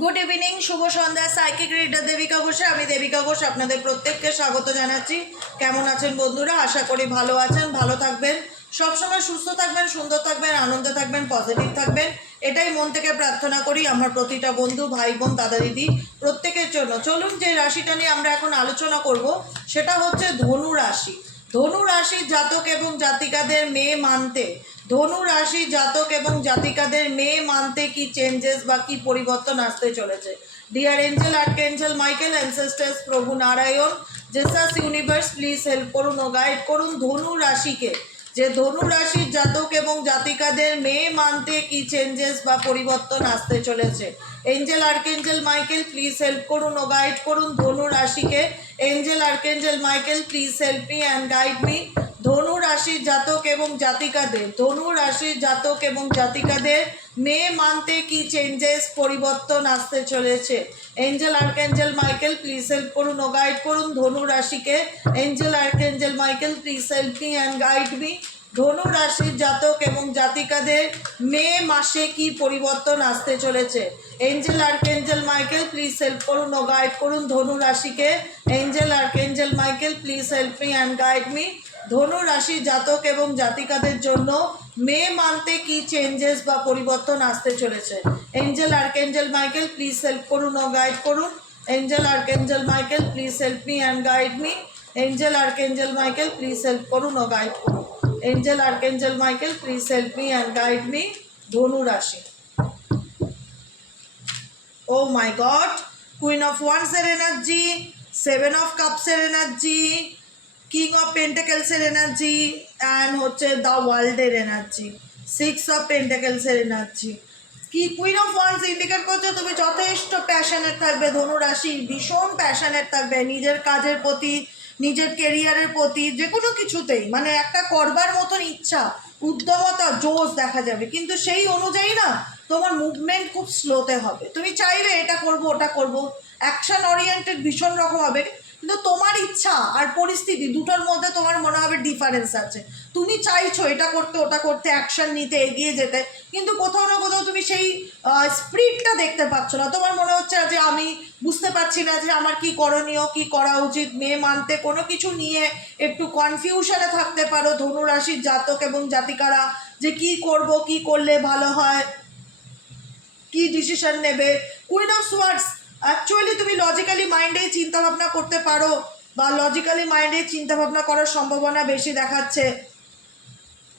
Good evening, শুভ সন্ধ্যা। Psychic reader Devika ঘোষে। আমি দেবিকা ঘোষ আপনাদের প্রত্যেককে স্বাগত জানাচ্ছি। কেমন আছেন বন্ধুরা? আশা করি ভালো আছেন, ভালো থাকবেন, সবসময় সুস্থ থাকবেন, সুন্দর থাকবেন, আনন্দে থাকবেন, পজিটিভ থাকবেন, এটাই মন থেকে প্রার্থনা করি আমার প্রতিটা বন্ধু, ভাই বোন, দাদা দিদি প্রত্যেকের জন্য। চলুন, যে রাশিটা নিয়ে আমরা এখন আলোচনা করব সেটা হচ্ছে ধনু রাশি। ধনু রাশির জাতক এবং জাতিকাদের মে মান্থে, ধনু রাশি জাতক এবং জাতিকাদের মে মান্থে কি চেঞ্জেস বা কি পরিবর্তন আসতে চলেছে। Dear angel, archangel Michael, ancestors, প্রভু Narayan, Jesus universe, please help করুন ও গাইড করুন ধনু রাশিকে। যে ধনু রাশির জাতক এবং জাতিকাদের মে মান্থে কি চেঞ্জেস বা পরিবর্তন আসতে চলেছে। Angel, archangel Michael, please help করুন ও গাইড করুন ধনু রাশিকে। Angel, archangel Michael, please help me and guide me. ধনু রাশির জাতক এবং জাতিকাদের, ধনু রাশির জাতক এবং জাতিকাদের মে মান্থে কি চেঞ্জেস পরিবর্তন আসতে চলেছে। Angel, archangel Michael, please help করুন ও গাইড করুন ধনু রাশিকে। Angel, archangel Michael, please help me and guide me. ধনু রাশির জাতক এবং জাতিকাদের মে মাসে কি পরিবর্তন আসতে চলেছে। Angel, archangel Michael, please help করুন ও গাইড করুন ধনু রাশিকে। Angel, archangel Michael, please help me and guide me. ধনু রাশির জাতক এবং জাতিকাদের জন্য মে মান্থে কি চেঞ্জেস বা পরিবর্তন আসতে চলেছে। Angel, archangel Michael, please help করুন ও গাইড করুন। Angel, archangel Michael, please help me and guide me. Angel, archangel Michael, please help করুন ও গাইড করুন। Angel, archangel Michael, please help me and guide me. ধনু রাশি। Oh my God, Queen of Wands এর energy, seven of cups এর energy, king of pentacles এর energy, and হচ্ছে the ওয়ার্ল্ডের এনার্জি, সিক্স অফ পেন্টাকেলস এর energy. কি queen of wands indicate করছে তুমি যথেষ্ট প্যাশনেট থাকবে। ধনু রাশি ভীষণ প্যাশনেট থাকবে নিজের কাজের প্রতি, নিজের কেরিয়ারের প্রতি, যে কোনো কিছুতেই, মানে একটা করবার মতন ইচ্ছা, উদ্যমতা, জোশ দেখা যাবে। কিন্তু সেই অনুযায়ী না তোমার মুভমেন্ট খুব স্লোতে হবে। তুমি চাইবে এটা করব ওটা করব, অ্যাকশন ওরিয়েন্টেড ভীষণ রকম হবে, কিন্তু তোমার ইচ্ছা আর পরিস্থিতি দুটোর মধ্যে তোমার মনে হবে ডিফারেন্স আছে। তুমি চাইছো এটা করতে ওটা করতে, অ্যাকশন নিতে, এগিয়ে যেতে, কিন্তু কোথাও না কোথাও তুমি সেই স্পিরিটটা দেখতে পাচ্ছ না। তোমার মনে হচ্ছে যে আমি বুঝতে পারছি না যে আমার কি করণীয়, কি করা উচিত। মে মানতে কোনো কিছু নিয়ে একটু কনফিউশনে থাকতে পারো ধনু রাশির জাতক এবং জাতিকারা, যে কি করব, কি করলে ভালো হয়, কি ডিসিশন নেবে। কুইন অফ সোয়ার্ডস, অ্যাকচুয়ালি তুমি লজিক্যালি মাইন্ডেই চিন্তা ভাবনা করতে পারো, বা লজিক্যালি মাইন্ডে চিন্তা ভাবনা করার সম্ভাবনা বেশি দেখাচ্ছে।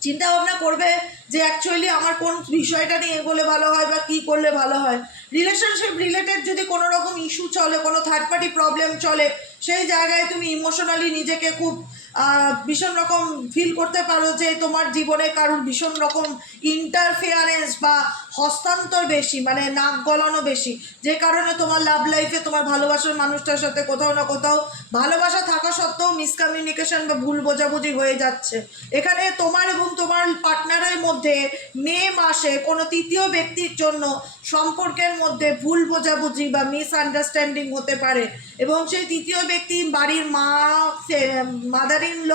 চিন্তা ভাবনা করবে যে অ্যাকচুয়ালি আমার কোন বিষয়টা নিয়ে এগোলে ভালো হয় বা কী করলে ভালো হয়। রিলেশনশিপ রিলেটেড যদি কোনো রকম ইস্যু চলে, কোনো থার্ড পার্টি প্রবলেম চলে, সেই জায়গায় তুমি ইমোশনালি নিজেকে খুব ভীষণ রকম ফিল করতে পারো যে তোমার জীবনে কারোর ভীষণ রকম ইন্টারফেয়ারেন্স বা হস্তান্তর বেশি, মানে নাক গলানো বেশি, যে কারণে তোমার লাভ লাইফে তোমার ভালোবাসার মানুষটার সাথে কোথাও না কোথাও ভালোবাসা থাকা সত্ত্বেও মিসকমিউনিকেশন বা ভুল বোঝাবুঝি হয়ে যাচ্ছে। এখানে তোমার এবং তোমার পার্টনারের মধ্যে মে মাসে কোনো তৃতীয় ব্যক্তির জন্য সম্পর্কের মধ্যে ভুল বোঝাবুঝি বা মিসআন্ডারস্ট্যান্ডিং হতে পারে, এবং সেই তৃতীয় ব্যক্তি বাড়ির মা, mother in law,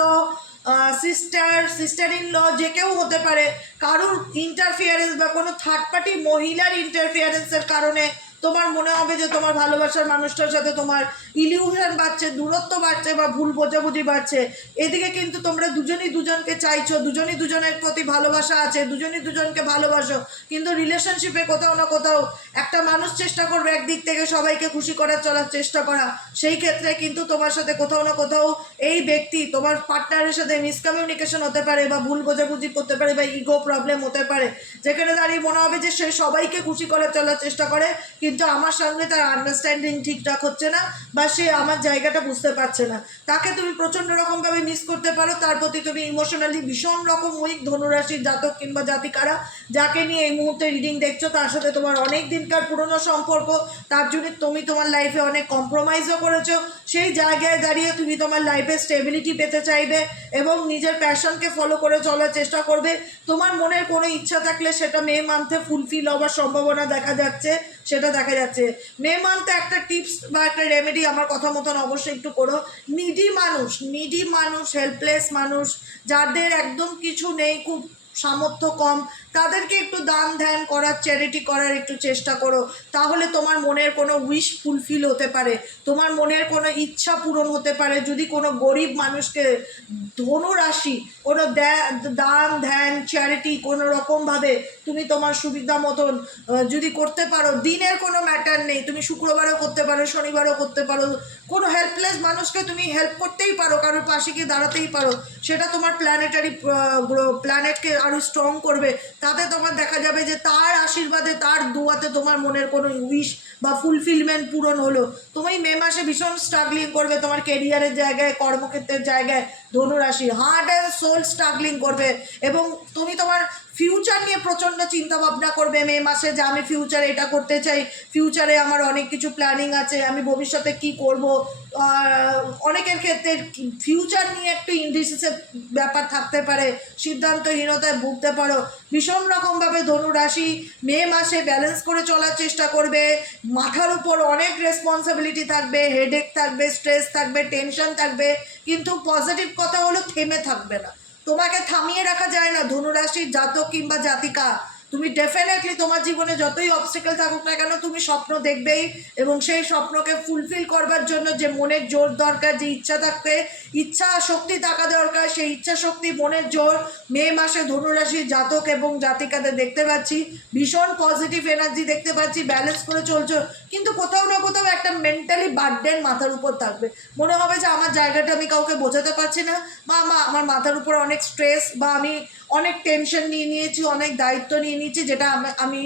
sister in law, যে কেউ হতে পারে। কারোর ইন্টারফিয়ারেন্স বা কোনো থার্ড পার্টি মহিলার ইন্টারফিয়ারেন্সের কারণে তোমার মনে হবে যে তোমার ভালোবাসার মানুষটার সাথে তোমার ইলিউশন বাড়ছে, দূরত্ব বাড়ছে বা ভুল বোঝাবুঝি বাড়ছে। এদিকে কিন্তু তোমরা দুজনই দুজনকে চাইছো, দুজনই দুজনের প্রতি ভালোবাসা আছে, দুজনই দুজনকে ভালোবাসো, কিন্তু রিলেশনশিপে কোথাও না কোথাও একটা মানুষ চেষ্টা করবে একদিক থেকে সবাইকে খুশি করার চলার চেষ্টা করা। সেই ক্ষেত্রে কিন্তু তোমার সাথে কোথাও না কোথাও এই ব্যক্তি, তোমার পার্টনারের সাথে মিসকমিউনিকেশন হতে পারে বা ভুল বোঝাবুঝি করতে পারে বা ইগো প্রবলেম হতে পারে, যেখানে দাঁড়িয়ে মনে হবে যে সে সবাইকে খুশি করে চলার চেষ্টা করে, কিন্তু আমার সঙ্গে তার আন্ডারস্ট্যান্ডিং ঠিকঠাক হচ্ছে না, বা সে আমার জায়গাটা বুঝতে পারছে না। তাকে তুমি প্রচণ্ড রকমভাবে মিস করতে পারো, তার প্রতি তুমি ইমোশনালি ভীষণ রকম উইক। ধনুরাশির জাতক কিংবা জাতিকারা যাকে নিয়ে এই মুহূর্তে রিডিং দেখছো, তার সাথে তোমার অনেক দিনকার পুরনো সম্পর্ক, তার জন্য তুমি তোমার লাইফে অনেক কম্প্রোমাইজও করেছো। সেই জায়গায় দাঁড়িয়ে তুমি তোমার লাইফে স্টেবিলিটি পেতে চাইবে এবং নিজের প্যাশনকে ফলো করে চলার চেষ্টা করবে। তোমার মনের কোনো ইচ্ছা থাকলে সেটা মে মান্থে ফুলফিল হওয়ার সম্ভাবনা দেখা যাচ্ছে, সেটা দেখা যাচ্ছে। মে মান্থে একটা টিপস বা একটা রেমেডি আমার কথা মতন অবশ্যই একটু করো। নিডি মানুষ, হেল্পলেস মানুষ, যাদের একদম কিছু নেই, খুব সামর্থ্য কম, তাদেরকে একটু দান ধ্যান করার, চ্যারিটি করার একটু চেষ্টা করো, তাহলে তোমার মনের কোনো উইশ ফুলফিল হতে পারে, তোমার মনের কোনো ইচ্ছা পূরণ হতে পারে। যদি কোনো গরিব মানুষকে, ধনু রাশি, কোনো দান ধ্যান চ্যারিটি কোনো রকমভাবে তুমি তোমার সুবিধা মতন যদি করতে পারো, দিনের কোনো ম্যাটার নেই, তুমি শুক্রবারও করতে পারো, শনিবারও করতে পারো, কোনো হেল্পলেস মানুষকে তুমি হেল্প করতেই পারো, কারোর পাশে গিয়ে দাঁড়াতেই পারো, সেটা তোমার প্ল্যানেটকে আরও স্ট্রং করবে। তাতে তোমার দেখা যাবে যে তার আশীর্বাদে, তার দুয়াতে তোমার মনের কোনো উইশ বা ফুলফিলমেন্ট পূরণ হলো। তুমি মে মাসে ভীষণ স্ট্রাগলিং করবে তোমার কেরিয়ারের জায়গায়, কর্মক্ষেত্রের জায়গায়, ধনুরাশি হার্ট অ্যান্ড সোল স্ট্রাগলিং করবে, এবং তুমি তোমার ফিউচার নিয়ে প্রচণ্ড চিন্তা ভাবনা করবে মে মাসে, যে আমি ফিউচারে এটা করতে চাই, ফিউচারে আমার অনেক কিছু প্ল্যানিং আছে, আমি ভবিষ্যতে কি করব। অনেকের ক্ষেত্রে ফিউচার নিয়ে একটু ইনডিসিসের ব্যাপার থাকতে পারে, সিদ্ধান্তহীনতায় ভুগতে পারো। ভীষণ রকমভাবে ধনুরাশি মে মাসে ব্যালেন্স করে চলার চেষ্টা করবে। মাথার উপর অনেক রেসপন্সিবিলিটি থাকবে, হেডেক থাকবে, স্ট্রেস থাকবে, টেনশন থাকবে, কিন্তু পজিটিভ কথা হলো থেমে থাকবে না। তোমাকে থামিয়ে রাখা যায় না ধনুরাশির জাতক কিংবা জাতিকা। তুমি ডেফিনেটলি তোমার জীবনে যতই অবস্টেকেল থাকুক না কেন, তুমি স্বপ্ন দেখবেই, এবং সেই স্বপ্নকে ফুলফিল করবার জন্য যে মনের জোর দরকার, যে ইচ্ছা থাকবে, ইচ্ছা শক্তি থাকা দরকার, সেই ইচ্ছা শক্তি, মনের জোর মে মাসে ধনুরাশির জাতক এবং জাতিকাদের দেখতে পাচ্ছি। ভীষণ পজিটিভ এনার্জি দেখতে পাচ্ছি, ব্যালেন্স করে চলছো, কিন্তু কোথাও না কোথাও একটা মেন্টালি বার্ডেন মাথার উপর থাকবে। মনে হবে যে আমার জায়গাটা আমি কাউকে বোঝাতে পারছি না, বা আমার মাথার উপর অনেক স্ট্রেস, বা আমি অনেক টেনশন নিয়ে নিয়েছি, অনেক দায়িত্ব নিয়ে নিয়েছি, যেটা আমি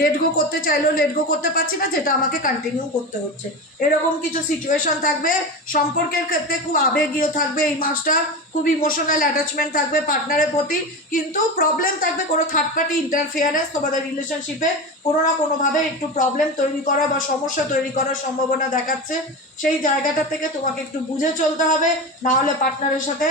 লেট গো করতে চাইলেও লেট গো করতে পারছি না, যেটা আমাকে কন্টিনিউ করতে হচ্ছে। এরকম কিছু সিচুয়েশন থাকবে। সম্পর্কের ক্ষেত্রে খুব আবেগীয় থাকবে এই মাসটা, খুব ইমোশনাল অ্যাটাচমেন্ট থাকবে পার্টনারের প্রতি, কিন্তু প্রবলেম থাকবে কোনো থার্ড পার্টি ইন্টারফেয়ারেন্স তোমাদের রিলেশনশিপে কোনো না কোনোভাবে একটু প্রবলেম তৈরি করা বা সমস্যা তৈরি করার সম্ভাবনা দেখাচ্ছে। সেই জায়গাটা থেকে তোমাকে একটু বুঝে চলতে হবে, না হলে পার্টনারের সাথে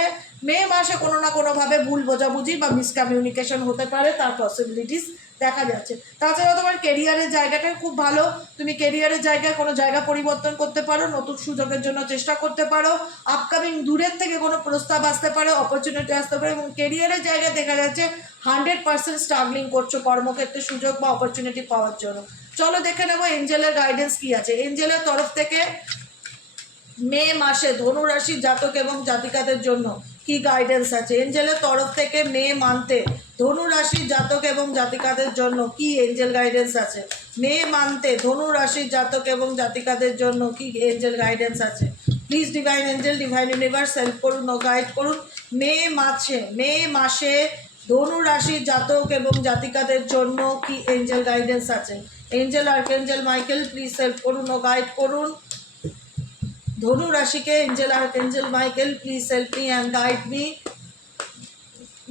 মে মাসে কোনো না কোনোভাবে ভুল বোঝাবুঝি বা মিসকমিউনিকেশন হতে পারে, তার পসিবিলিটিস দেখা যাচ্ছে। তাছাড়া তোমার কেরিয়ারের জায়গাটা খুব ভালো, তুমি কেরিয়ারের জায়গায় কোনো জায়গা পরিবর্তন করতে পারো, নতুন সুযোগের জন্য চেষ্টা করতে পারো, আপকামিং দূরের থেকে কোনো প্রস্তাব আসতে পারে, অপরচুনিটি আসতে পারে, এবং কেরিয়ারের জায়গায় দেখা যাচ্ছে 100% স্ট্রাগলিং করছো কর্মক্ষেত্রে সুযোগ বা অপরচুনিটি পাওয়ার জন্য। চলো দেখে নেবো এঞ্জেলের গাইডেন্স কি আছে। এঞ্জেলের তরফ থেকে মে মাসে ধনুরাশির জাতক এবং জাতিকাদের জন্য কি গাইডেন্স আছে। এঞ্জেলের তরফ থেকে মে মান্থে ধনুরাশির জাতক এবং জাতিকাদের জন্য কি এঞ্জেল গাইডেন্স আছে। মে মান্থে ধনুরাশির জাতক এবং জাতিকাদের জন্য কি এঞ্জেল গাইডেন্স আছে। Please divine Angel, divine universe help করুন ও গাইড করুন। মে মাসে ধনুরাশির জাতক এবং জাতিকাদের জন্য কি এঞ্জেল গাইডেন্স আছে। Angel archangel Michael please help করুন ও গাইড করুন ধনু রাশিকে। Angel archangel Michael please help me and guide me.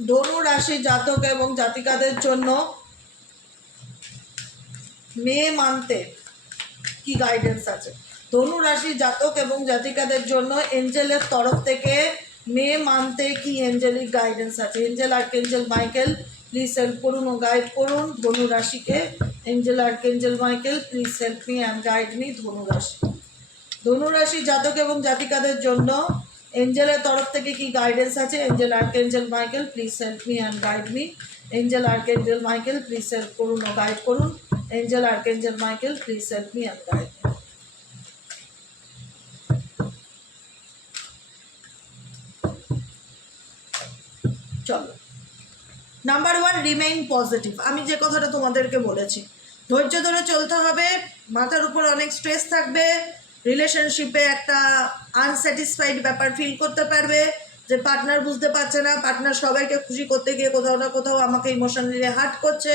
ধনু রাশির জাতক এবং জাতিকাদের জন্য মে মান্থে কি গাইডেন্স আছে। ধনু রাশির জাতক এবং জাতিকাদের জন্য এঞ্জেলের তরফ থেকে মে মান্থে কি এঞ্জেলিক গাইডেন্স আছে। Angel archangel Michael please help করুন ও গাইড করুন ধনু রাশিকে। Angel archangel Michael please help me and guide me ধনু রাশি। ধনুরাশি জাতক এবং জাতিকাদের জন্য এঞ্জেলের তরফ থেকে কি গাইডেন্স আছে। Angel archangel Michael please help me and guide me. Angel archangel Michael please help করুন ও গাইড করুন। Angel archangel Michael please help me and guide me. চলো, নাম্বার 1, রিমেইন পজিটিভ। আমি যে কথাটা তোমাদেরকে বলেছি, ধৈর্য ধরে চলতে হবে। মাথার উপর অনেক স্ট্রেস থাকবে, রিলেশনশিপে একটা আনস্যাটিসফাইড ব্যাপার ফিল করতে পারবে, যে পার্টনার বুঝতে পারছে না, পার্টনার সবাইকে খুশি করতে গিয়ে কোথাও না কোথাও আমাকে ইমোশনালি হার্ট করছে,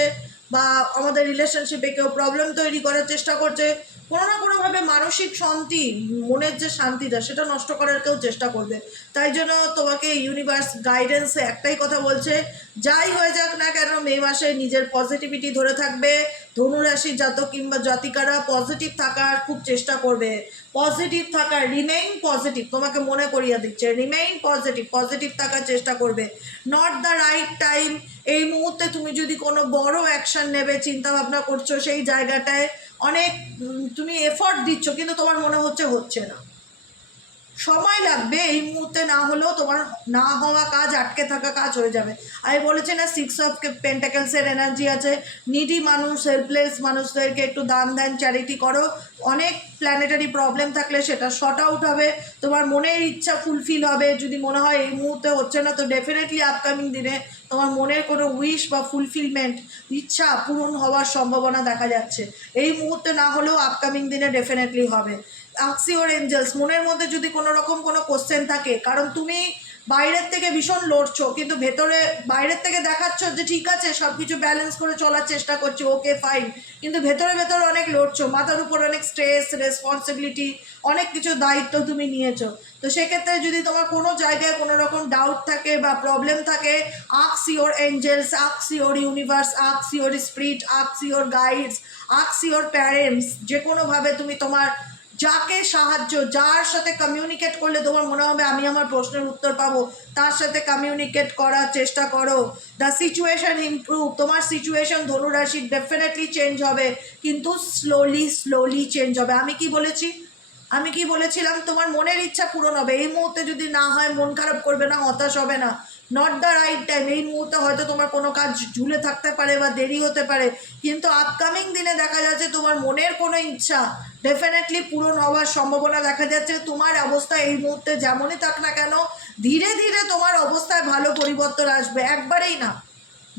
বা আমাদের রিলেশনশিপে কেউ প্রবলেম তৈরি করার চেষ্টা করছে। কোনো না কোনোভাবে মানসিক শান্তি, মনের যে শান্তিটা, সেটা নষ্ট করার কেউ চেষ্টা করবে। তাই জন্য তোমাকে ইউনিভার্স গাইডেন্সে একটাই কথা বলছে, যাই হয়ে যাক না কেন মে মাসে নিজের পজিটিভিটি ধরে থাকবে। ধনুরাশি জাতক কিংবা জাতিকারা পজিটিভ থাকার খুব চেষ্টা করবে, পজিটিভ থাকার, রিমেইন পজিটিভ। তোমাকে মনে করিয়ে দিচ্ছে রিমেইন পজিটিভ, পজিটিভ থাকার চেষ্টা করবে। Not the right time. এই মুহূর্তে তুমি যদি কোনো বড় অ্যাকশন নেবে চিন্তা ভাবনা করছো, সেই জায়গাটায় অনেক তুমি এফর্ট দিচ্ছ, কিন্তু তোমার মনে হচ্ছে না। সময় লাগবে, এই মুহূর্তে না হলেও তোমার না হওয়া কাজ, আটকে থাকা কাজ হয়ে যাবে। আমি বলেছি না 6 অফ পেন্টাকেলসের এনার্জি আছে, নিডি মানুষ, হেল্পলেস মানুষদেরকে একটু দান দেন, চ্যারিটি করো। অনেক প্ল্যানেটারি প্রবলেম থাকলে সেটা শর্ট আউট হবে, তোমার মনের ইচ্ছা ফুলফিল হবে। যদি মনে হয় এই মুহূর্তে হচ্ছে না, তো ডেফিনেটলি আপকামিং দিনে তোমার মনের কোনো উইশ বা ফুলফিলমেন্ট, ইচ্ছা পূরণ হওয়ার সম্ভাবনা দেখা যাচ্ছে। এই মুহূর্তে না হলেও আপকামিং দিনে ডেফিনেটলি হবে। আস্ক ইওর এঞ্জেলস, মনের মধ্যে যদি কোনো রকম কোনো কোশ্চেন থাকে, কারণ তুমি বাইরের থেকে ভীষণ লড়ছো, কিন্তু ভেতরে বাইরের থেকে দেখাচ্ছ যে ঠিক আছে সব কিছু ব্যালেন্স করে চলার চেষ্টা করছি, ওকে ফাইন, কিন্তু ভেতরে ভেতরে অনেক লড়ছো, মাথার উপর অনেক স্ট্রেস, রেসপন্সিবিলিটি, অনেক কিছু দায়িত্ব তুমি নিয়েছো। তো সেক্ষেত্রে যদি তোমার কোনো জায়গায় কোনো রকম ডাউট থাকে বা প্রবলেম থাকে, ask your angels, ask your universe, ask your spirit, ask your guides, ask your parents, যে কোনোভাবে তুমি তোমার যাকে সাহায্য, যার সাথে কমিউনিকেট করলে তোমার মনে হবে আমি আমার প্রশ্নের উত্তর পাবো, তার সাথে কমিউনিকেট করার চেষ্টা করো। দ্য সিচুয়েশন ইমপ্রুভ, তোমার সিচুয়েশন ধনুরাশি ডেফিনেটলি চেঞ্জ হবে, কিন্তু স্লোলি স্লোলি চেঞ্জ হবে। আমি কি বলেছিলাম, তোমার মনের ইচ্ছা পূরণ হবে। এই মুহূর্তে যদি না হয় মন খারাপ করবে না, হতাশ হবে না, নট দ্য রাইট টাইম। এই মুহূর্তে হয়তো তোমার কোনো কাজ ঝুলে থাকতে পারে বা দেরি হতে পারে, কিন্তু আপকামিং দিনে দেখা যাচ্ছে তোমার মনের কোনো ইচ্ছা ডেফিনেটলি পূরণ হওয়ার সম্ভাবনা দেখা যাচ্ছে। তোমার অবস্থা এই মুহূর্তে যেমনই থাক না কেন, ধীরে ধীরে তোমার অবস্থায় ভালো পরিবর্তন আসবে, একবারেই না।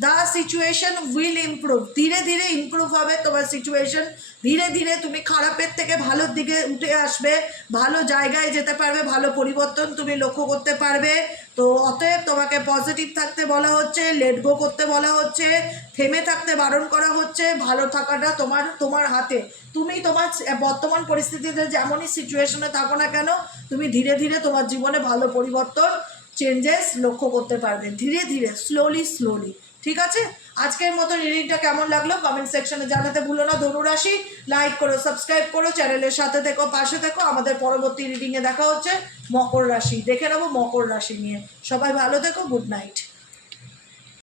দ্য সিচুয়েশন উইল ইমপ্রুভ, ধীরে ধীরে ইমপ্রুভ হবে তোমার সিচুয়েশন, ধীরে ধীরে তুমি খারাপের থেকে ভালোর দিকে উঠে আসবে, ভালো জায়গায় যেতে পারবে, ভালো পরিবর্তন তুমি লক্ষ্য করতে পারবে। তো অতএব তোমাকে পজিটিভ থাকতে বলা হচ্ছে, লেট গো করতে বলা হচ্ছে, থেমে থাকতে বারণ করা হচ্ছে। ভালো থাকাটা তোমার হাতে। তুমি তোমার বর্তমান পরিস্থিতিতে যেমনই সিচুয়েশনে থাকো না কেন, তুমি ধীরে ধীরে তোমার জীবনে ভালো পরিবর্তন, চেঞ্জেস লক্ষ্য করতে পারবে, ধীরে ধীরে, স্লোলি স্লোলি। ঠিক আছে, আজকের মতো রিডিংটা কেমন লাগলো কমেন্ট সেকশনে জানাতে ভুলো না। ধনুরাশি লাইক করো, সাবস্ক্রাইব করো, চ্যানেলের সাথে থেকো, পাশে থেকো। আমাদের পরবর্তী রিডিংয়ে দেখা হচ্ছে মকর রাশি, দেখে নেবো মকর রাশি নিয়ে। সবাই ভালো থেকো, গুড নাইট।